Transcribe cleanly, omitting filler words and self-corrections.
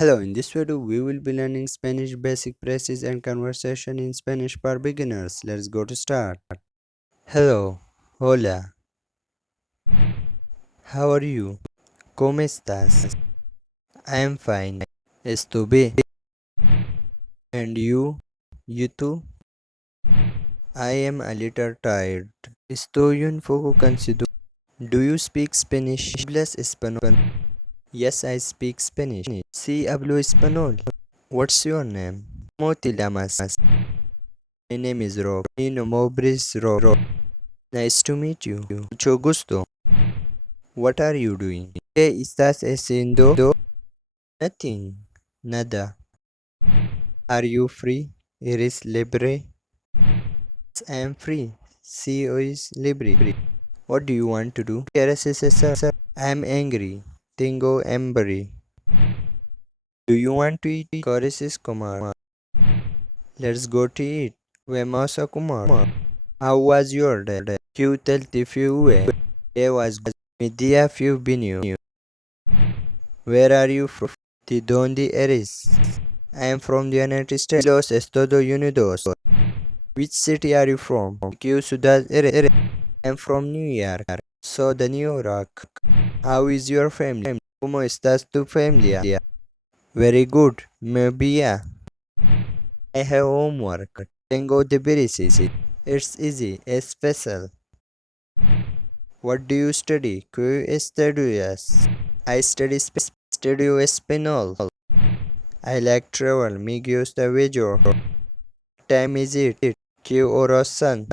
Hello, in this video we will be learning Spanish basic phrases and conversation in Spanish for beginners. Let's go to start. Hello, hola, how are you? ¿Cómo estás? I am fine. Estuve. And you? You too? I am a little tired. Estoy un poco cansado. Do you speak Spanish? ¿Hablas español? Yes, I speak Spanish. Sí, hablo español. What's your name? ¿Cómo te llamas? My name is Rob. Mi nombre es Rob. Nice to meet you. Mucho gusto. What are you doing? ¿Qué estás haciendo? Nothing. Nada. Are you free? ¿Eres libre? Yes, I am free. Sí, es libre. What do you want to do? ¿Quieres hacer? I am angry. Tengo hambre. Do you want to eat? ¿Quieres comer? Let's go to eat. Vamos a comer. How was your day? ¿Qué tal te fue? Day was good. Mi día fue bien. Where are you from? ¿De dónde eres? I am from the United States. Los Estados Unidos. Which city are you from? ¿Qué ciudad eres? I am from New York. So the New York. How is your family? ¿Cómo estás tu familia? Very good. Muy bien. I have homework. Tengo deberes. It's easy. Es special. What do you study? ¿Qué estudias? I studio español. I like travel. Me gusta viajar. Time is it? ¿Qué horas son?